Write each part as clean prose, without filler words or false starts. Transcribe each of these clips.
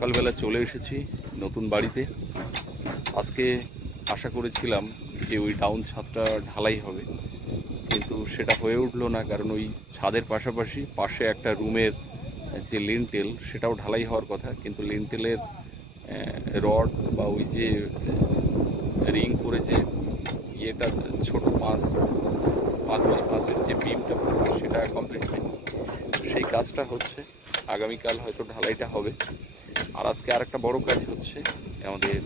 সকালবেলা চলে এসেছি নতুন বাড়িতে। আজকে আশা করেছিলাম যে ওই ডাউন ছাদটা ঢালাই হবে, কিন্তু সেটা হয়ে উঠলো না। কারণ ওই ছাদের পাশাপাশি পাশে একটা রুমের যে লিন্টেল সেটাও ঢালাই হওয়ার কথা, কিন্তু লিন্টেলের রড বা ওই যে রিং করে যে ইয়েটা ছোট 5x5-এর যে বিমটা সেটা কমপ্লিট হয়নি। সেই কাজটা হচ্ছে, আগামীকাল হয়তো ঢালাইটা হবে। আর আজকে আরেকটা বড় কাজ হচ্ছে, আমাদের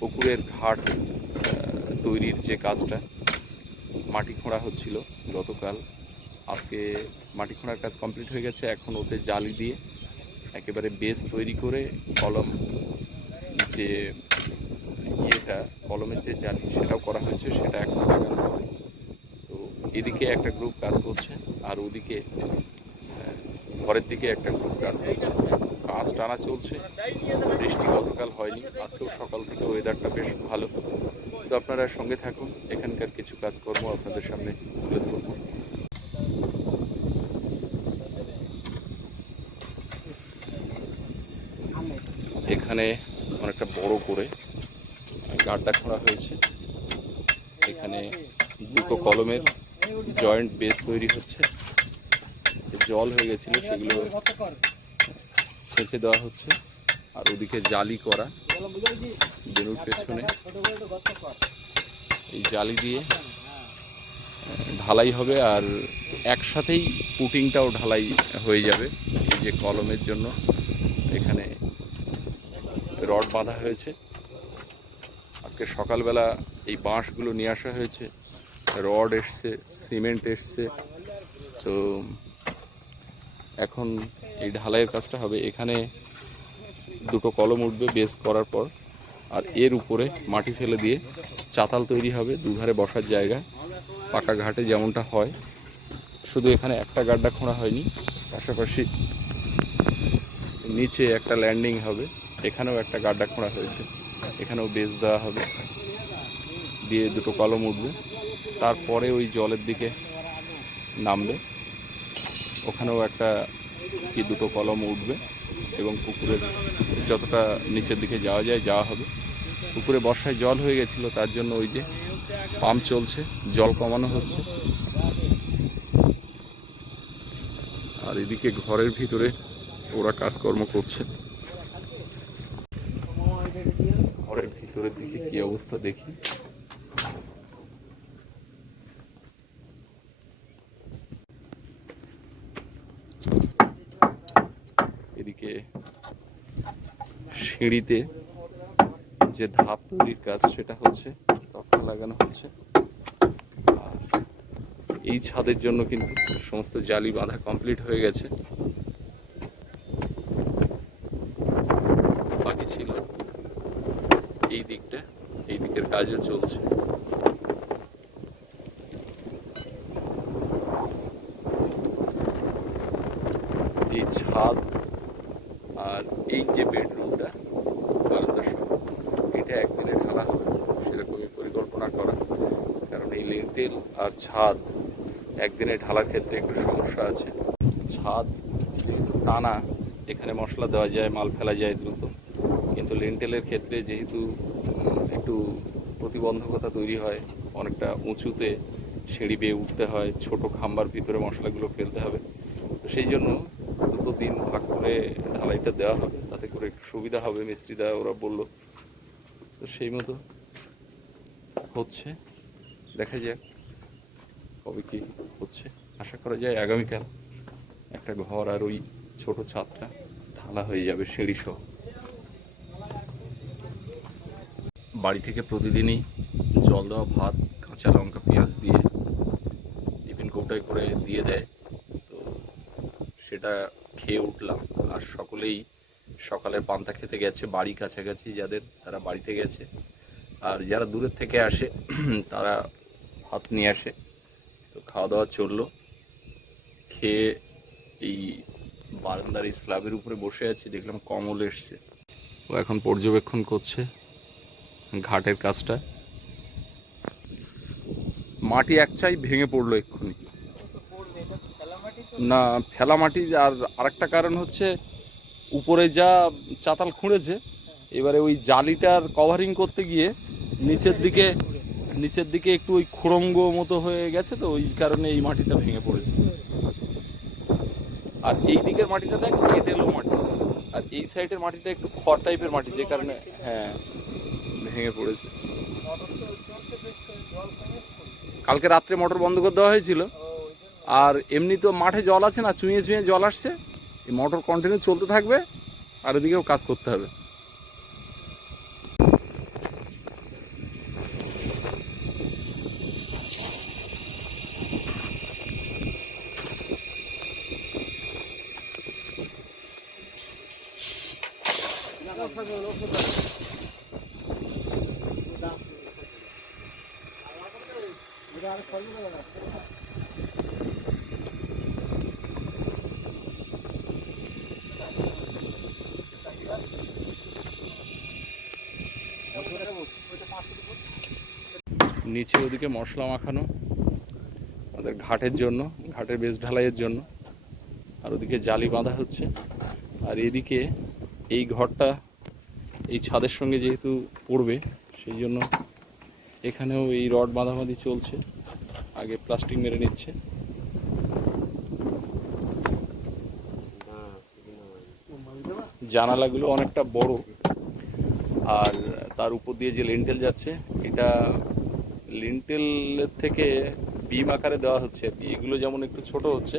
পুকুরের ঘাট তৈরির যে কাজটা, মাটি খোঁড়া হচ্ছিল গতকাল। আজকে মাটি খোঁড়ার কাজ কমপ্লিট হয়ে গেছে। এখন ওতে জালি দিয়ে একেবারে বেস তৈরি করে কলম, যে ইয়েটা কলমের যে জালি সেটাও করা হয়েছে, সেটা এখন লাগানো হবে। তো এদিকে একটা গ্রুপ কাজ করছে, আর ওদিকে ঘরের দিকে একটা গ্রুপ কাজ করছে। কাজ টানা চলছে। বৃষ্টি গতকাল হয়নি, আজকেও সকাল থেকে ওয়েদারটা বেশ ভালো। তো আপনারা সঙ্গে থাকুন, এখানকার কিছু কাজকর্ম আপনাদের সামনে তুলে ধরব। এখানে অনেকটা বড় করে গাড্ডা খোঁড়া হয়েছে। এখানে দুটো কলমের জয়েন্ট বেস তৈরি হচ্ছে। জল হয়ে গেছিল, সেগুলো ছেঁচে দেওয়া হচ্ছে। আর ওদিকে জালি করা, বেলুর পেছনে এই জালি দিয়ে ঢালাই হবে। আর একসাথেই পুটিংটাও ঢালাই হয়ে যাবে। এই যে কলমের জন্য এখানে রড বাঁধা হয়েছে। আজকে সকালবেলা এই বাঁশগুলো নিয়ে আসা হয়েছে, রড এসছে, সিমেন্ট এসছে। তো এখন এই ঢালাইয়ের কাজটা হবে। এখানে দুটো কলম উঠবে বেস করার পর, আর এর উপরে মাটি ফেলে দিয়ে চাতাল তৈরি হবে দুধারে বসার জায়গা, পাকা ঘাটে যেমনটা হয়। শুধু এখানে একটা গাড্ডা খোঁড়া হয়নি, পাশাপাশি নিচে একটা ল্যান্ডিং হবে, এখানেও একটা গাড্ডা খোঁড়া হয়েছে, এখানেও বেস দেওয়া হবে, দিয়ে দুটো কলম উঠবে। তারপরে ওই জলের দিকে নামবে, ওখানেও একটা কি দুটো কলম উঠবে, এবং পুকুরের যতটা নিচের দিকে যাওয়া যায় যাওয়া হবে। পুকুরে বর্ষায় জল হয়ে গেছিলো, তার জন্য ওই যে পাম্প চলছে, জল কমানো হচ্ছে। আর এদিকে ঘরের ভিতরে ওরা কাজকর্ম করছে। ঘরের ভিতরের দিকে কি অবস্থা দেখি। এদিকে সিঁড়িতে যে ধাপ তৈরির কাজ সেটা হচ্ছে, তখন লাগানো হচ্ছে। আর এই ছাদের জন্য কিন্তু সমস্ত জালি বাঁধা কমপ্লিট হয়ে গেছে। বাকি ছিল এই দিকটা, এই দিকের কাজও চলছে। এই ছাদ আর এই যে বেডরুমটা, বারান্দার সহ, এটা একদিনে ঢালা হবে সেরকমই পরিকল্পনা করা। কারণ এই লিন্টেল আর ছাদ একদিনে ঢালার ক্ষেত্রে একটু সমস্যা আছে। ছাদ যেহেতু টানা, এখানে মশলা দেওয়া যায়, মাল ফেলা যায় দ্রুত, কিন্তু লিন্টেলের ক্ষেত্রে যেহেতু একটু প্রতিবন্ধকতা তৈরি হয়, অনেকটা উঁচুতে সিঁড়ি বেয়ে উঠতে হয়, ছোট খাম্বার ভিতরে মশলাগুলো ফেলতে হবে। তো সেই জন্য দুটো দিন ভাগ করে ঢালাইটা দেওয়া হবে, তাতে করে একটু সুবিধা হবে মিস্ত্রিরা, ওরা বলল। তো সেই মতো হচ্ছে, দেখা যাক কবে কি হচ্ছে। আশা করা যায় আগামীকাল একটা ঘর আর ওই ছোট ছাদটা ঢালা হয়ে যাবে সিঁড়ি সহ। বাড়ি থেকে প্রতিদিনই জল দেওয়া ভাত, কাঁচা লঙ্কা, পেঁয়াজ দিয়ে টিফিন কৌটায় করে দিয়ে দেয়। তো সেটা খেয়ে উঠলাম। আর সকলেই সকালের পান্তা খেতে গেছে, বাড়ি কাছাকাছি যাদের তারা বাড়িতে গেছে, আর যারা দূরের থেকে আসে তারা ভাত নিয়ে আসে। তো খাওয়া দাওয়া চললো। খেয়ে এই বারান্দার স্ল্যাবের উপরে বসে আছি, দেখলাম কমল এসছে। ও এখন পর্যবেক্ষণ করছে ঘাটের কাজটা। মাটি এক চাই ভেঙে পড়লো এক্ষুনি। না, ফেলা মাটি। আর আরেকটা কারণ হচ্ছে উপরে যা চাতাল খুঁড়েছে, এবারে ওই জালিটার কভারিং করতে গিয়ে নিচের দিকে একটু ওই খুড়ঙ্গ মতো হয়ে গেছে, তো ওই কারণে এই মাটিটা ভেঙে পড়েছে। আর এই দিকের মাটিটা দেখ এঁটেলো মাটি, আর এই সাইডের মাটিটা একটু খড় টাইপের মাটি, যে কারণে হ্যাঁ ভেঙে পড়েছে। কালকে রাত্রে মোটর বন্ধ করে দেওয়া হয়েছিল, আর এমনি তো মাঠে জল আছে না, চুঁয়ে চুঁয়ে জল আসছে, এই মোটর কন্টিনিউ চলতে থাকবে, আর এদিকেও কাজ করতে হবে। নিচে ওদিকে মশলা মাখানো আমাদের ঘাটের জন্য, ঘাটের বেশ ঢালাইয়ের জন্য, আর ওদিকে জালি বাঁধা হচ্ছে। আর এদিকে এই ঘরটা এই ছাদের সঙ্গে যেহেতু পড়বে, সেই জন্য এখানেও এই রড বাঁধাবাঁধি চলছে, আগে প্লাস্টিক মেরে নিচ্ছে। জানালাগুলো অনেকটা বড়, আর তার উপর দিয়ে যে লিন্টেল যাচ্ছে, এটা লিন্টেলের থেকে বিম আকারে দেওয়া হচ্ছে আর কি। এগুলো যেমন একটু ছোট হচ্ছে,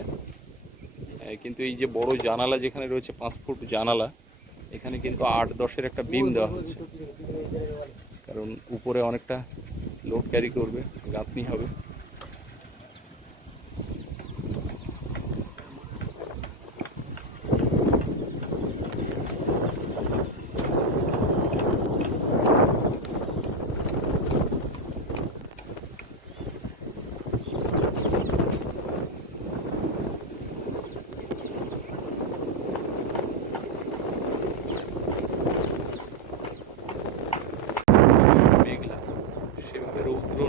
কিন্তু এই যে বড় জানালা যেখানে রয়েছে 5 ফুট জানালা, এখানে কিন্তু 8-10-এর একটা বিম দেওয়া হচ্ছে, কারণ উপরে অনেকটা লোড ক্যারি করবে, গাঁথনি হবে।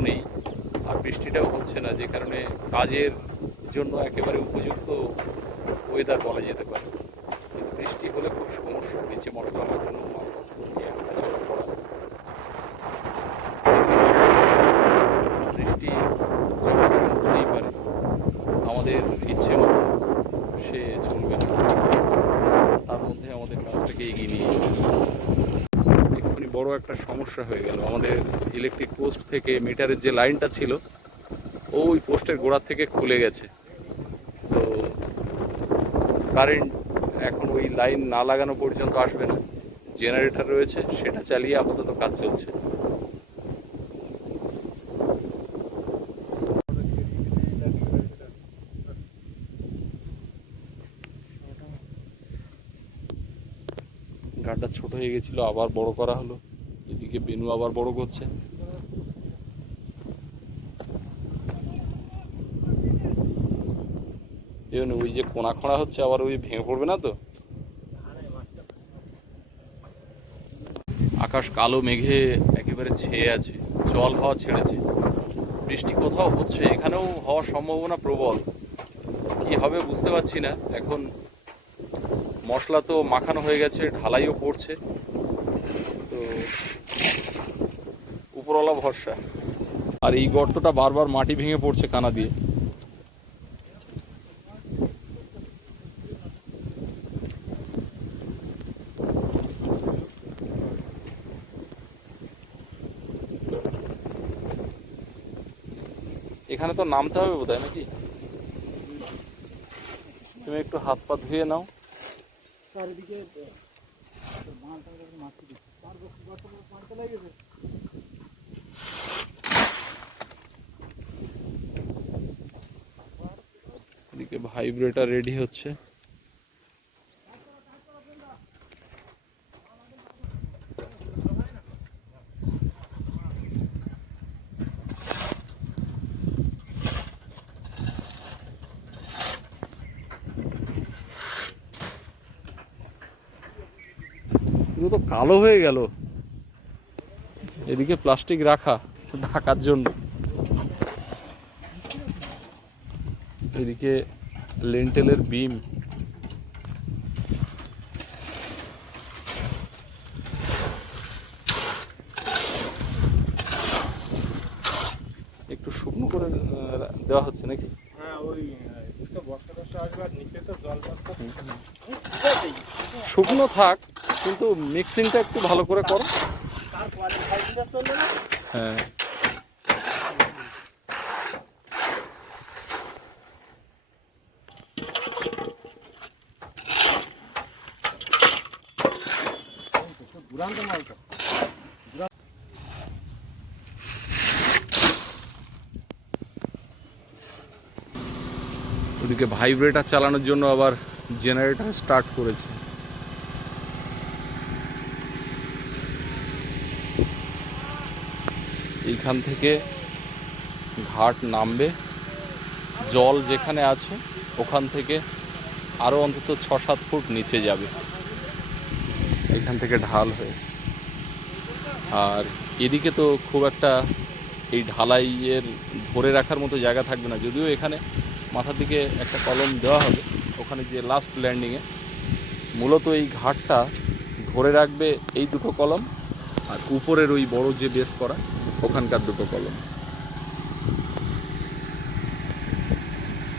নেই, আর বৃষ্টিটাও হচ্ছে না, যে কারণে কাজের জন্য একেবারে উপযুক্ত ওয়েদার বলা যেতে পারে। কিন্তু বৃষ্টি হলে খুব সমস্যা, নিচে মশলা লাগানো, বৃষ্টি যখন হতেই পারে, আমাদের ইচ্ছে মতো সে চলবে না, তার মধ্যে আমাদের কাজটাকে এগিয়ে নিয়ে বড় একটা সমস্যা হয়ে গেল। আমাদের ইলেকট্রিক পোস্ট থেকে মিটারের যে লাইনটা ছিল, ওই পোস্টের গোড়ার থেকে খুলে গেছে, তো কারেন্ট এখন ওই লাইন না লাগানো পর্যন্ত আসবে না। জেনারেটর রয়েছে, সেটা চালিয়ে আপাতত কাজ চলছে। গাড়টা ছোট হয়ে গেছিল, আবার বড় করা হলো। এদিকে বেনু আবার বড় করছে। ওই যে কোনা খোঁড়া হচ্ছে, আবার ওই ভেঙে পড়বে না তো। আকাশ কালো মেঘে একেবারে ছেয়ে আছে, জল হাওয়া ছেড়েছে, বৃষ্টি কোথাও হচ্ছে, এখানেও হওয়ার সম্ভাবনা প্রবল। কি হবে বুঝতে পারছি না। এখন মশলা তো মাখানো হয়ে গেছে, ঢালাইও পড়ছে, তো উপরওয়ালা ভরসা। আর এই গর্তটা বারবার মাটি ভেঙে পড়ছে কানা দিয়ে। এখানে তো নামতে হবে বোধহয়, নাকি? তুমি একটু হাত পা ধুয়ে নাও। এদিকে ভাইব্রেটার রেডি হচ্ছে। এগুলো তো কালো হয়ে গেল। এদিকে প্লাস্টিক রাখা ঢাকার জন্য, এদিকে লিন্টেলের বিম। দেওয়া হচ্ছে নাকি? হ্যাঁ, ওই তো বর্ষা আসবে আর নিচে তো জল শুকনো থাক, কিন্তু মিক্সিংটা একটু ভালো করে করো। হ্যাঁ, দুরান্ত মাল তো। ওদিকে ভাইব্রেটার চালানোর জন্য আবার জেনারেটর স্টার্ট করেছে। এইখান থেকে ঘাট নামবে, জল যেখানে আছে ওখান থেকে আরও অন্তত 6-7 ফুট নিচে যাবে এখান থেকে ঢাল হয়ে। আর এদিকে তো খুব একটা এই ঢালাইয়ের ধরে রাখার মতো জায়গা থাকবে না, যদিও এখানে মাথার দিকে একটা কলম দেওয়া হবে, ওখানে যে লাস্ট ল্যান্ডিংয়ে মূলত এই ঘাটটা ধরে রাখবে এই দুটো কলম, আর উপরের ওই বড় যে বেস করা ওখানকার দুটো কলম।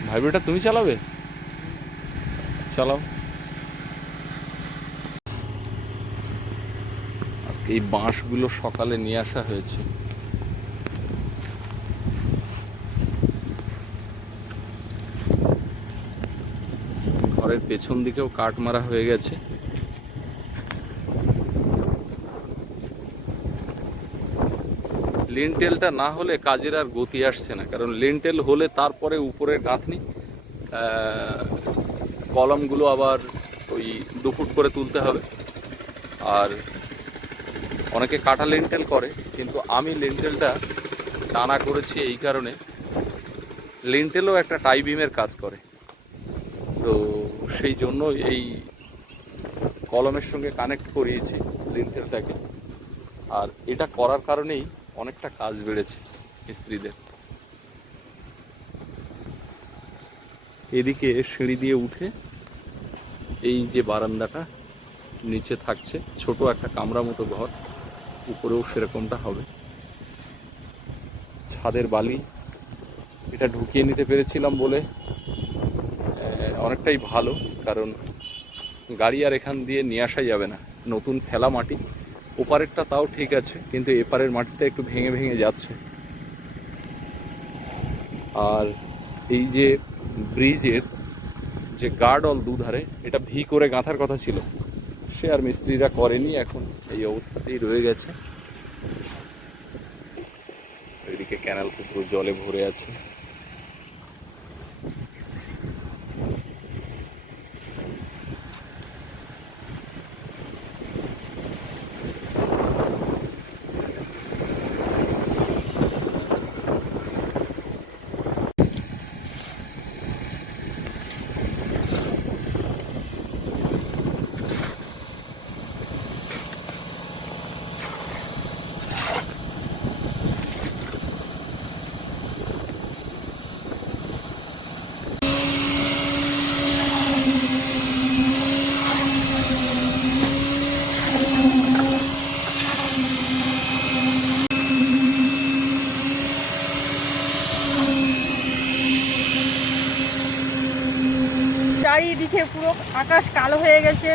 ভাইব্রেটার তুমি চালাবে? চালাও। আজকে এই বাঁশগুলো সকালে নিয়ে আসা হয়েছে। ঘরের পেছন দিকেও কাঠ মারা হয়ে গেছে। লিনটেলটা না হলে কাজের আর গতি আসছে না, কারণ লিনটেল হলে তারপরে উপরের গাঁথনি কলমগুলো আবার ওই 2 ফুট করে তুলতে হবে। আর অনেকে কাটা লিনটেল করে, কিন্তু আমি লিনটেলটা টানা করেছি এই কারণে, লিনটেলও একটা টাই বিমের কাজ করে, তো সেই জন্য এই কলমের সঙ্গে কানেক্ট করিয়েছি লিনটেলটাকে। আর এটা করার কারণেই অনেকটা কাজ বেড়েছে মিস্ত্রিদের। এদিকে সিঁড়ি দিয়ে উঠে এই যে বারান্দাটা নিচে থাকছে ছোট একটা কামরা মতো ঘর, উপরেও সেরকমটা হবে। ছাদের বালি এটা ঢুকিয়ে নিতে পেরেছিলাম বলে অনেকটাই ভালো, কারণ গাড়ি আর এখান দিয়ে নিয়ে আসা যাবে না। নতুন ফেলা মাটি, ওপারেরটা তাও ঠিক আছে, কিন্তু এপারের মাটিটা একটু ভেঙে ভেঙে যাচ্ছে। আর এই যে ব্রিজের যে গার্ড অল দুধারে, এটা ভি করে গাঁথার কথা ছিল, সে আর মিস্ত্রিরা করেনি, এখন এই অবস্থাতেই রয়ে গেছে। এদিকে ক্যানাল পুকুর জলে ভরে আছে। চারিদিকে পুরো আকাশ কালো হয়ে গেছে,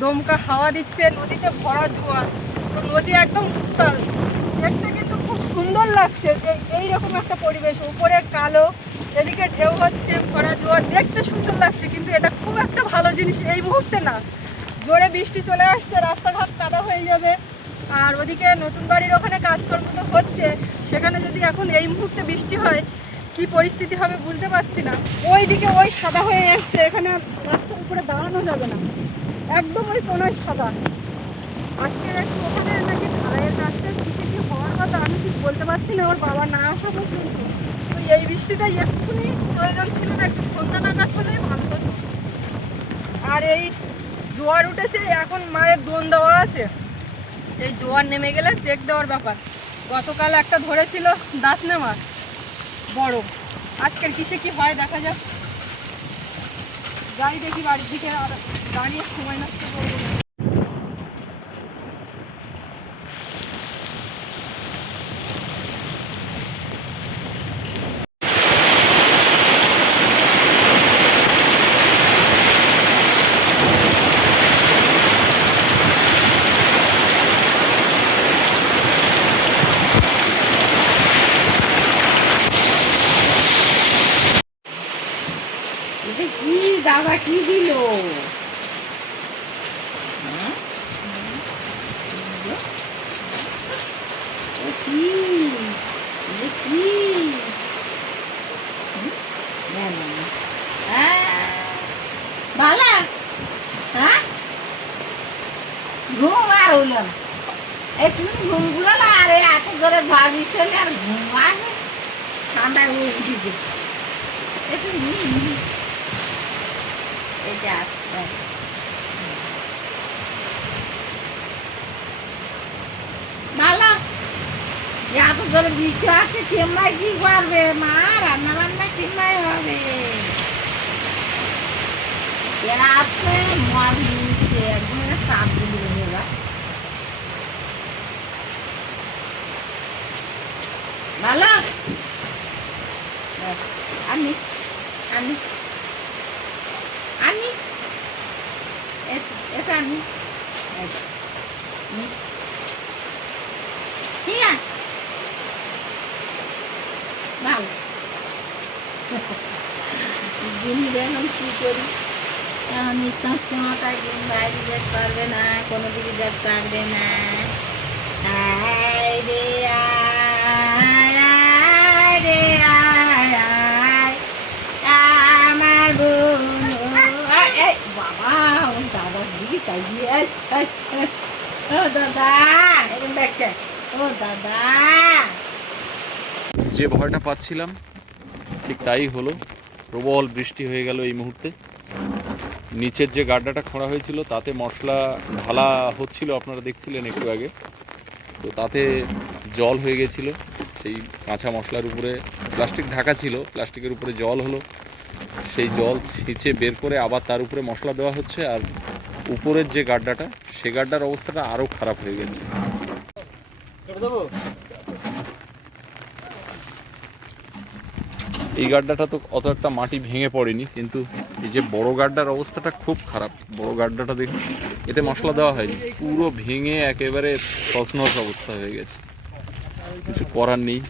দমকা হাওয়া দিচ্ছে, নদীতে ভরা জোয়ার, তো নদী একদম উত্তাল। দেখতে কিন্তু খুব সুন্দর লাগছে যে এইরকম একটা পরিবেশ, উপরে কালো, এদিকে ঢেউ হচ্ছে, ভরা জোয়ার, দেখতে সুন্দর লাগছে। কিন্তু এটা খুব একটা ভালো জিনিস এই মুহূর্তে না। জোরে বৃষ্টি চলে আসছে, রাস্তাঘাট কাদা হয়ে যাবে। আর ওদিকে নতুন বাড়ির ওখানে কাজকর্ম তো হচ্ছে, সেখানে যদি এখন এই মুহূর্তে বৃষ্টি হয় কি পরিস্থিতি হবে বুঝতে পারছি না। ওইদিকে ওই সাদা হয়ে আসছে, এখানে রাস্তার উপরে দাঁড়ানো যাবে না, একদম ওই কোনায় সাদা। আজকে একটু ওখানে নাকি ঢালাইয়ের কাজটা কিসে কি হওয়ার কথা, আমি ঠিক বলতে পারছি না, ওর বাবা না আসা পর্যন্ত। তো এই বৃষ্টিটা এক্ষুনি প্রয়োজন ছিল না, একটু সন্ধ্যা নাগাদ হলেই ভালো হতো। আর এই জোয়ার উঠেছে, এখন মায়ের দোন দেওয়া আছে, এই জোয়ার নেমে গেলে চেক দেওয়ার ব্যাপার। গতকাল একটা ধরেছিল দাঁতনে মাছ বড়, আজকের কিসে কি হয় দেখা যাক। যাই দেখি বাড়ির দিকে, আর দাঁড়িয়ে সময় নষ্ট করবো না। হলো? কি কি ভালো? হ্যাঁ, ঘুম আর হইল না। একটু ঘুম ঘুরালো, আর এত জোরে ঝড় বৃষ্টি হলে আর ঘুম আসে, ঠান্ডায় উঠে একটু এটা আসবে। ভালো, এত জোরে বৃষ্টি আছে, কেমন কি করবে মা? রান্না বান্না কেমন হবে? আছে মন নিচ্ছে একদম চাপ দিয়ে দেবে। ভালো, আনি আনি আনি এটা আনি ঠিক আছে, ভালো। এখন কি করি? এখন কাস্টমারটা একদিন বাইরে যেতে পারবে না, কোনো দিকে যেতে পারবে না। আয় রে আয়, আয় রে আয়, আয় আমার বোন। এই বাবা, আমার দাদা দিদি তাইয়ে, ও দাদা এরকম দেখে, ও দাদা। যে ভয়টা পাচ্ছিলাম ঠিক তাই হলো। প্রবল বৃষ্টি হয়ে গেল এই মুহূর্তে। নিচের যে গাড্ডাটা খোঁড়া হয়েছিল তাতে মশলা ঢালা হচ্ছিল, আপনারা দেখছিলেন একটু আগে, তো তাতে জল হয়ে গেছিলো। সেই কাঁচা মশলার উপরে প্লাস্টিক ঢাকা ছিল, প্লাস্টিকের উপরে জল হলো, সেই জল ছিঁচে বের করে আবার তার উপরে মশলা দেওয়া হচ্ছে। আর উপরের যে গাড্ডাটা, সে গাড্ডার অবস্থাটা আরও খারাপ হয়ে গেছে। এই গাড্ডাটা তো অত একটা মাটি ভেঙে পড়েনি, কিন্তু এই যে বড় গাড্ডার অবস্থাটা খুব খারাপ। বড় গাড্ডাটা দেখুন, এতে মশলা দেওয়া হয়নি, পুরো ভেঙে একেবারে তছনছ অবস্থা হয়ে গেছে। কিছু করার নেই,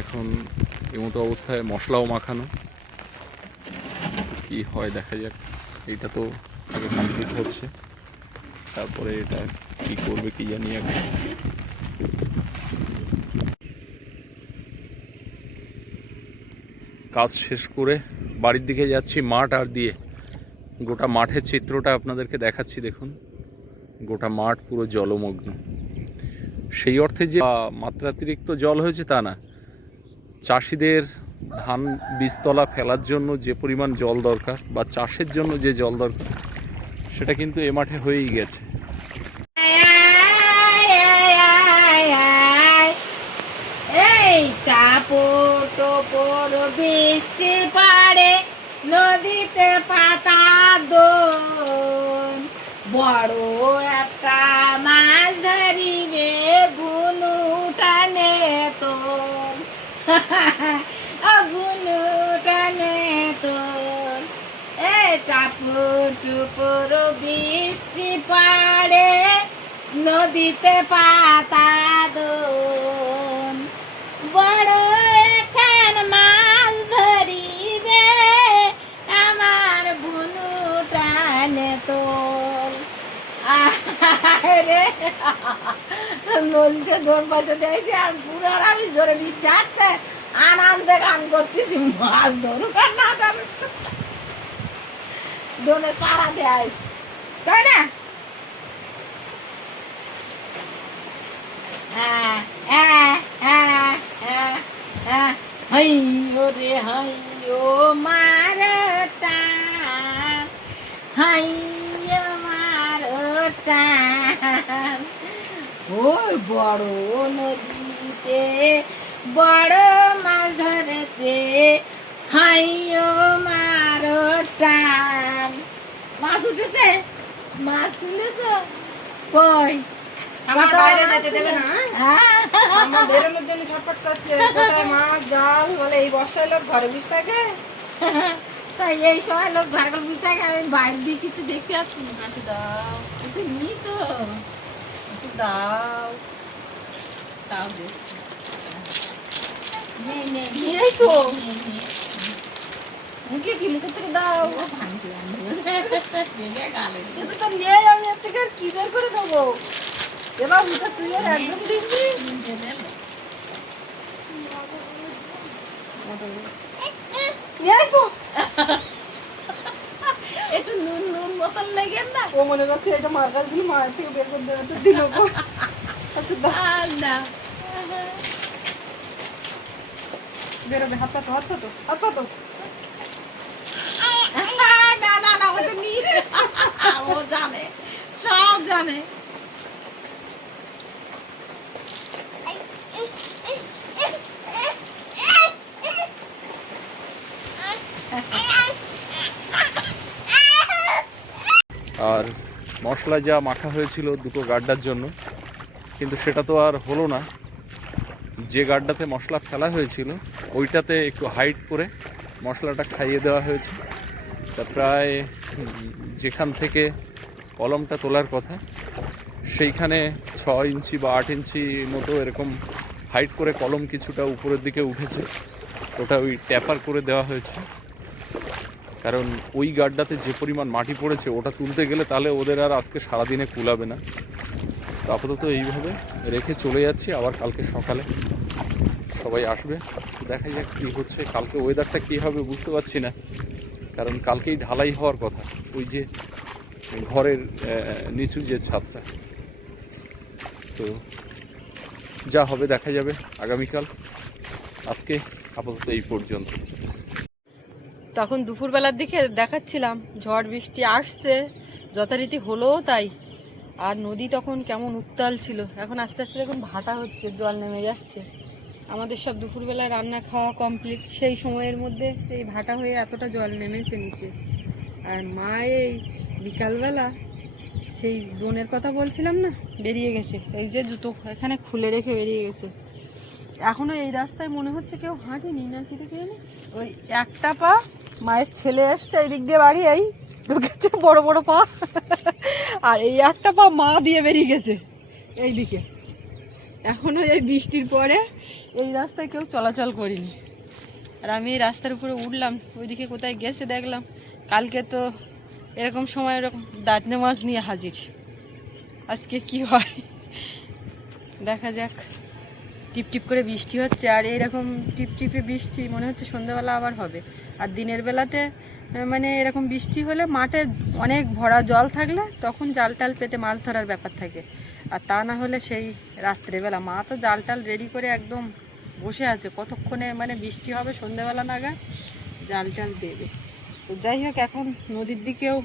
এখন এমতো অবস্থায় মশলাও মাখানো, কি হয় দেখা যাক। এইটা তো আগে কমপ্লিট হচ্ছে, তারপরে এটা কি করবে কি জানি। এখন কাজ শেষ করে বাড়ির দিকে যাচ্ছি মাঠ আর দিয়ে। গোটা মাঠের চিত্রটা আপনাদেরকে দেখাচ্ছি, দেখুন গোটা মাঠ পুরো জলমগ্ন। সেই অর্থে যে মাত্রাতিরিক্ত জল হয়েছে তা না, চাষিদের ধান বীজতলা ফেলার জন্য যে পরিমাণ জল দরকার বা চাষের জন্য যে জল দরকার, সেটা কিন্তু এ মাঠে হয়েই গেছে। বৃষ্টি পারে নদীতে পাতা দোন, বড় একটা মাছ ধরিবে বুনু টানে তোর, বুনু টানে তোর। এই টাপুর টুপুর বৃষ্টি পারে নদীতে পাতা দোন, বড় এখন মাছ ধরিবে আমার বুনু টানে তোর। রে নদীতে দৌড় পাইতে দিয়েছি, আর পুরো আমি জোরে বৃষ্টি আসছে, আনন্দে গান করতেছি, মাছ ধরুক আর না ধরুক, দোনে চারা দেয়, তাই না? হাইও রে হাইও মারটা, হাইও মারটা, ওই বড় নদীতে বড় মাছ ধরেছে, হাইও মারটা। মাছ উঠেছে, মাছ তুলেছ কই? আমার বাইরে যেতে দেবে না, আমার বেরোনোর জন্য ছটফট করছে। কোথায় মাছ জাল বলে, এই বর্ষায় লোক ঘরে বসে থাকে, তাই এই সময় লোক ঘরে ঘরে বসে থাকে। আমি বাইরে দিয়ে কিছু দেখতে আসছি, একটু দাও, একটু নি তো, একটু দাও, তাও দেখছি। এই তো মুখে কি মুখে থেকে দাও ও ভাঙতে গালে কিন্তু তো নেই, আমি এর থেকে আর কি বের করে দেবো? এবার মুখে তুই আর একদম দিবি। এই তো একটু নুন নুন বোতল লেগে না ও মনে করছে এটা মার কাছ দিলে মায়ের থেকে বের করে দেবে, তো দিল গো। আচ্ছা দাও, আর না বেরোবে। হাত পাতো, হাত পাতো, হাত পাতো। না না না ওটা নিয়ে ও জানে সব জানে আর মশলা যা মাখা হয়েছিল দুটো গাড্ডার জন্য, কিন্তু সেটা তো আর হলো না। যে গাড্ডাতে মশলা ফেলা হয়েছিল ওইটাতে একটু হাইট করে মশলাটা খাইয়ে দেওয়া হয়েছে। তা প্রায় যেখান থেকে কলমটা তোলার কথা সেইখানে 6 ইঞ্চি বা 8 ইঞ্চি মতো এরকম হাইট করে কলম কিছুটা উপরের দিকে উঠেছে। ওটা ওই ট্যাপার করে দেওয়া হয়েছে, কারণ ওই গাড্ডাতে যে পরিমাণ মাটি পড়েছে ওটা তুলতে গেলে তাহলে ওদের আর আজকে সারাদিনে কুলাবে না। তো আপাতত এইভাবে রেখে চলে যাচ্ছি, আবার কালকে সকালে সবাই আসবে, দেখা যাক কী হচ্ছে। কালকে ওয়েদারটা কী হবে বুঝতে পারছি না, কারণ কালকেই ঢালাই হওয়ার কথা ওই যে ঘরের নিচু যে ছাদটা। তো যা হবে দেখা যাবে আগামীকাল। আজকে আপাতত এই পর্যন্ত। তখন দুপুরবেলার দিকে দেখাচ্ছিলাম ঝড় বৃষ্টি আসছে, যথারীতি হলোও তাই। আর নদী তখন কেমন উত্তাল ছিল, এখন আস্তে আস্তে দেখুন ভাটা হচ্ছে, জল নেমে যাচ্ছে। আমাদের সব দুপুরবেলায় রান্না খাওয়া কমপ্লিট, সেই সময়ের মধ্যে এই ভাটা হয়ে এতটা জল নেমেছে নিচে। আর মা এই বিকালবেলা সেই বোনের কথা বলছিলাম না, বেরিয়ে গেছে। এই যে জুতো এখানে খুলে রেখে বেরিয়ে গেছে। এখনো এই রাস্তায় মনে হচ্ছে কেউ হাঁটেনি না, কি দেখে জানি ওই একটা পা মায়ের ছেলে এসছে এই দিক দিয়ে বাড়ি, এই ঢুকেছে বড় বড় পা, আর এই একটা পা মা দিয়ে বেরিয়ে গেছে এই দিকে। এখনো এই বৃষ্টির পরে এই রাস্তায় কেউ চলাচল করিনি। আর আমি এই রাস্তার উপরে উঠলাম, ওইদিকে কোথায় গেছে দেখলাম। কালকে তো এরকম সময় এরকম দাঁতনে মাছ নিয়ে হাজির। আজকে কি হয় দেখা যাক। টিপ টিপ করে বৃষ্টি হচ্ছে, আর এইরকম টিপ টিপে বৃষ্টি মনে হচ্ছে সন্ধ্যাবেলা আবার হবে। আর দিনের বেলাতে মানে এরকম বৃষ্টি হলে মাঠে অনেক ভরা জল থাকলে তখন জাল টাল পেতে মাছ ধরার ব্যাপার থাকে। আর তা না হলে সেই রাত্রেবেলা মা তো জাল টাল রেডি করে একদম বসে আছে, কতক্ষণে মানে বৃষ্টি হবে সন্ধ্যাবেলা নাগাদ জাল টাল দেবে। তো যাই হোক, এখন নদীর দিকেও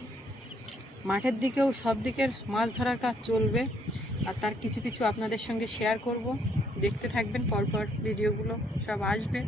মাঠের দিকেও সব দিকের মাছ ধরার কাজ চলবে। আর তার কিছু কিছু আপনাদের সঙ্গে শেয়ার করব, দেখতে থাকবেন, পরপর ভিডিওগুলো সব আসবে।